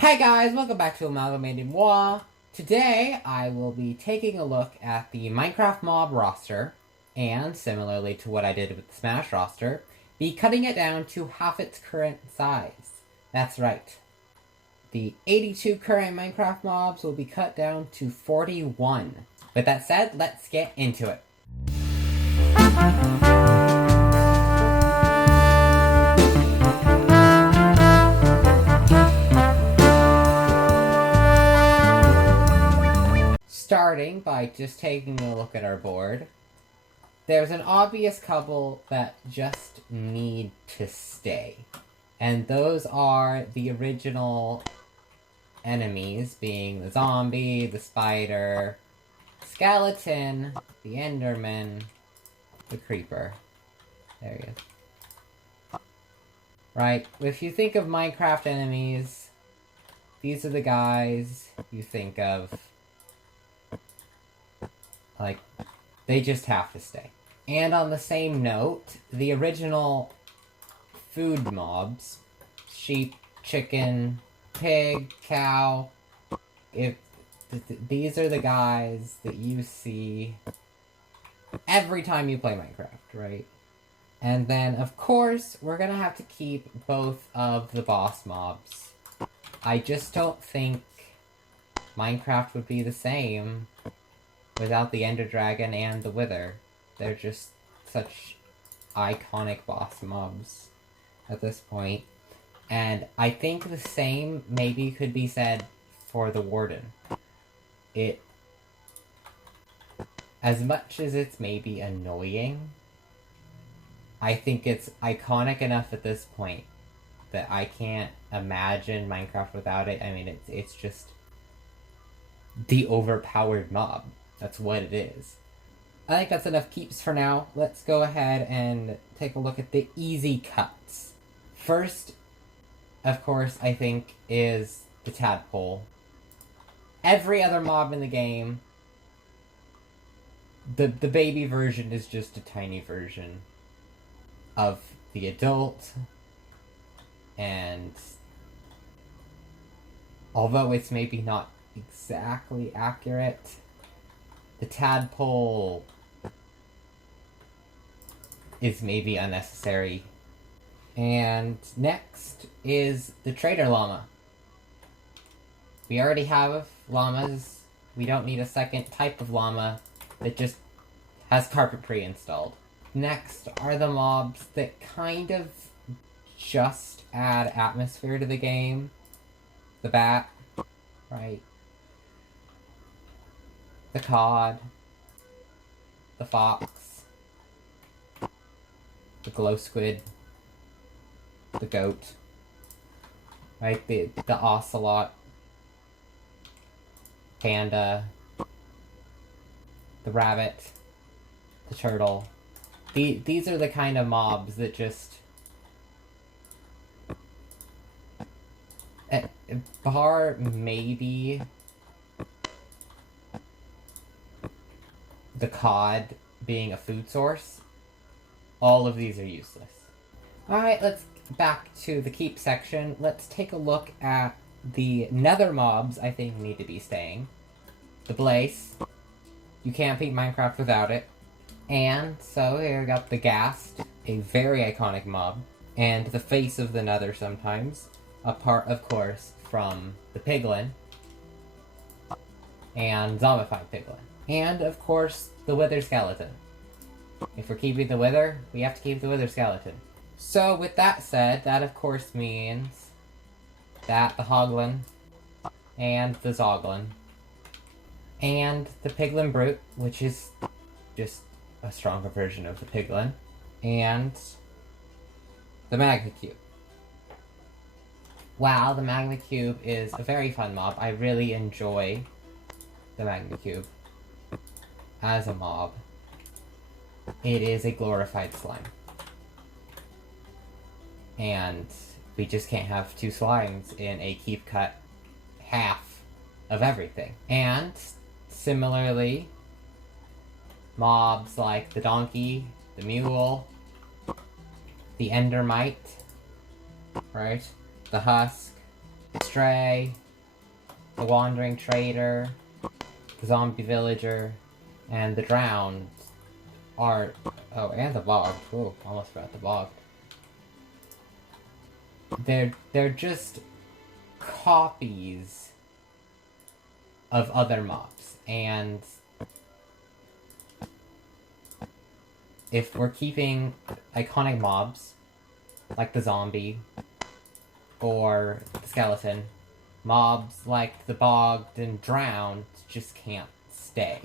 Hey guys, welcome back to Amalgamated Moi. Today, I will be taking a look at the Minecraft mob roster, and similarly to what I did with the Smash roster, be cutting it down to half its current size. That's right. The 82 current Minecraft mobs will be cut down to 41. With that said, let's get into it. Starting by just taking a look at our board, there's an obvious couple that just need to stay. And those are the original enemies, being the zombie, the spider, skeleton, the enderman, the creeper. There he is. Right, if you think of Minecraft enemies, these are the guys you think of. Like, they just have to stay. And on the same note, the original food mobs, sheep, chicken, pig, cow, these are the guys that you see every time you play Minecraft, right? And then, of course, we're gonna have to keep both of the boss mobs. I just don't think Minecraft would be the same without the Ender Dragon and the Wither. They're just such iconic boss mobs at this point. And I think the same maybe could be said for the Warden. As much as it's maybe annoying, I think it's iconic enough at this point that I can't imagine Minecraft without it. I mean, it's just the overpowered mob. That's what it is. I think that's enough keeps for now. Let's go ahead and take a look at the easy cuts. First, of course, I think, is the tadpole. Every other mob in the game, the baby version is just a tiny version of the adult. And although it's maybe not exactly accurate, the tadpole is maybe unnecessary. And next is the trader llama. We already have llamas. We don't need a second type of llama that just has carpet pre-installed. Next are the mobs that kind of just add atmosphere to the game. The bat, right? The cod, the fox, the glow squid, the goat, right? The ocelot, panda, the rabbit, the turtle. These are the kind of mobs that just bar maybe the cod being a food source, all of these are useless. Alright, let's back to the keep section. Let's take a look at the nether mobs I think need to be staying. The blaze. You can't beat Minecraft without it. And so here we got the ghast, a very iconic mob. And the face of the nether sometimes. Apart, of course, from the piglin. And zombified piglin. And, of course, the wither skeleton. If we're keeping the wither, we have to keep the wither skeleton. So, with that said, that of course means that the hoglin, and the zoglin, and the piglin brute, which is just a stronger version of the piglin, and the magma cube. Wow, the magma cube is a very fun mob. I really enjoy the magma cube as a mob. It is a glorified slime. And we just can't have two slimes in a keep cut half of everything. And similarly, mobs like the donkey, the mule, the endermite, right? The husk, Stray, the Wandering Trader, the Zombie Villager, and the Drowned are... Oh, and the Bog. Ooh, almost forgot the Bog. They're just copies of other mobs, and if we're keeping iconic mobs like the zombie or the skeleton, mobs like the bogged and drowned just can't stay.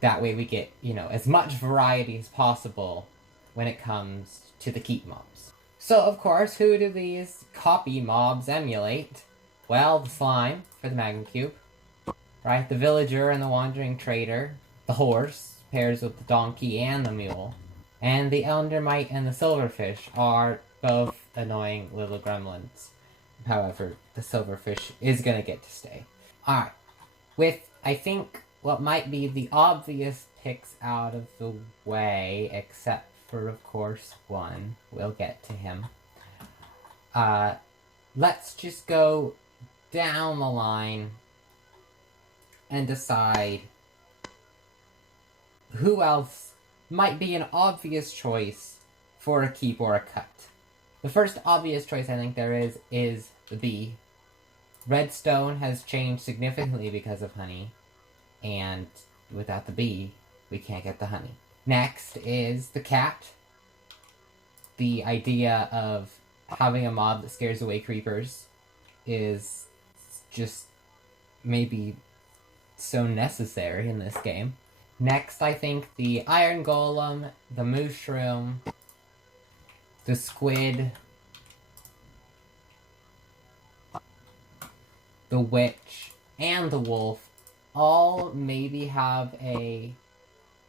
That way we get, as much variety as possible when it comes to the keep mobs. So, of course, who do these copy mobs emulate? Well, the slime for the Magma Cube, right? The villager and the wandering trader, the horse pairs with the donkey and the mule, and the endermite and the silverfish are both annoying little gremlins. However, the silverfish is gonna get to stay. Alright, with, I think, what might be the obvious picks out of the way, except for, of course, one. We'll get to him. Let's just go down the line and decide who else might be an obvious choice for a keep or a cut. The first obvious choice I think there is the bee. Redstone has changed significantly because of honey, and without the bee, we can't get the honey. Next is the cat. The idea of having a mob that scares away creepers is just maybe so necessary in this game. Next, I think the iron golem, the mushroom, the squid, the witch, and the wolf all maybe have a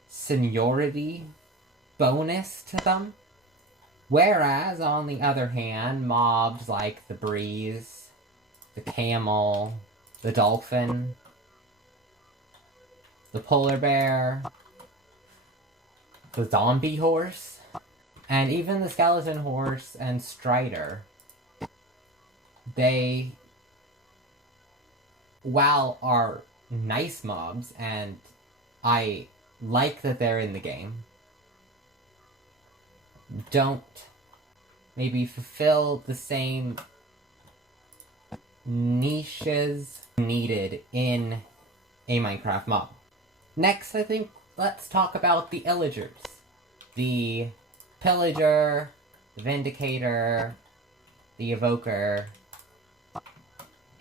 seniority bonus to them. Whereas, on the other hand, mobs like the breeze, the camel, the dolphin, the polar bear, the zombie horse, and even the skeleton horse and strider, they, while are nice mobs, and I like that they're in the game, don't maybe fulfill the same niches needed in a Minecraft mob. Next, I think, let's talk about the Illagers. The Pillager, the Vindicator, the Evoker,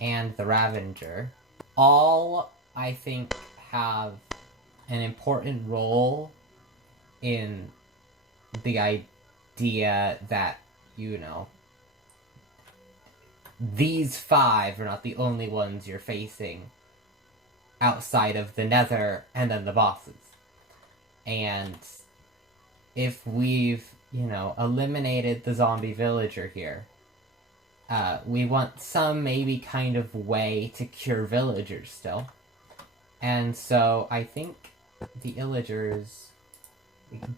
and the Ravager. All, I think, have an important role in the idea that, these 5 are not the only ones you're facing outside of the Nether and then the bosses. And if we've, eliminated the zombie villager here, we want some maybe kind of way to cure villagers still. And so I think the Illagers,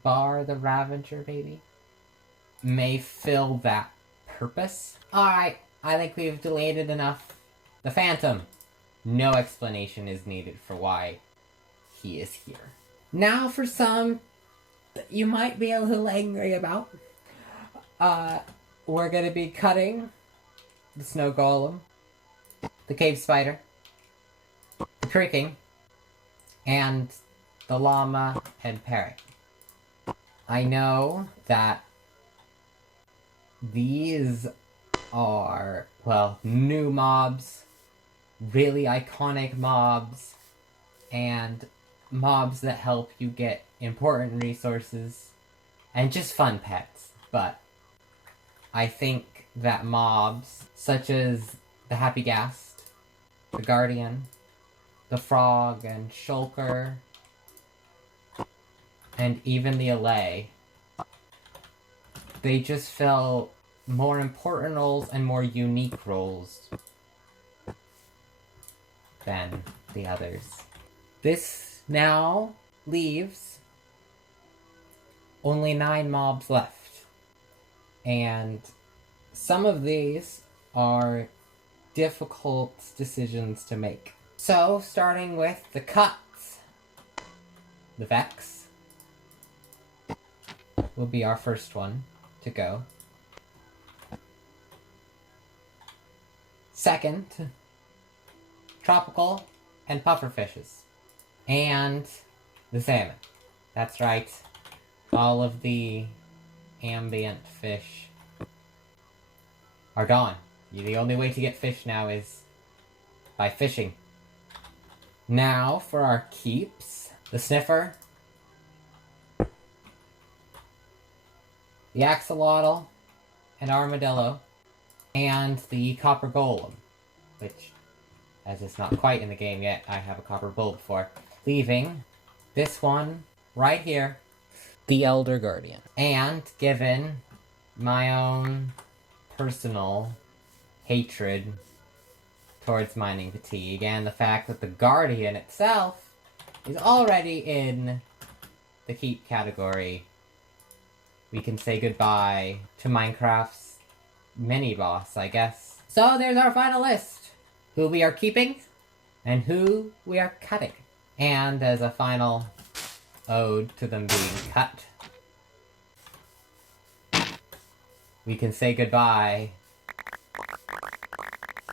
bar the Ravager maybe, may fill that purpose. Alright, I think we've deleted enough. The Phantom. No explanation is needed for why he is here. Now for some that you might be a little angry about. We're gonna be cutting the snow golem, the cave spider, the creaking, and the llama and parrot. I know that these are, well, new mobs, really iconic mobs, and mobs that help you get important resources, and just fun pets. But I think that mobs, such as the Happy Ghast, the Guardian, the Frog and Shulker, and even the Allay, they just fill more important roles and more unique roles than the others. This now leaves only 9 mobs left. And some of these are difficult decisions to make. So, starting with the cuts, the Vex will be our first one to go. Second, tropical and pufferfishes. And the salmon. That's right. All of the ambient fish are gone. The only way to get fish now is by fishing. Now, for our keeps, the sniffer, the axolotl, and armadillo, and the copper golem, which, as it's not quite in the game yet, I have a copper bulb for. Leaving this one right here, the Elder Guardian. And given my own personal hatred towards mining fatigue, and the fact that the Guardian itself is already in the keep category, we can say goodbye to Minecraft's mini-boss, I guess. So there's our final list. Who we are keeping, and who we are cutting. And as a final ode to them being cut, we can say goodbye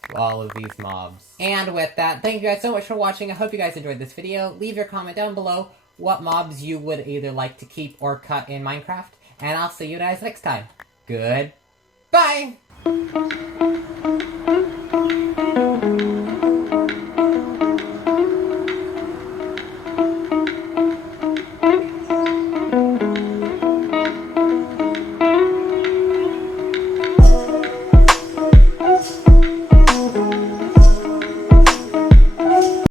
to all of these mobs. And with that, thank you guys so much for watching. I hope you guys enjoyed this video. Leave your comment down below what mobs you would either like to keep or cut in Minecraft. And I'll see you guys next time. Goodbye!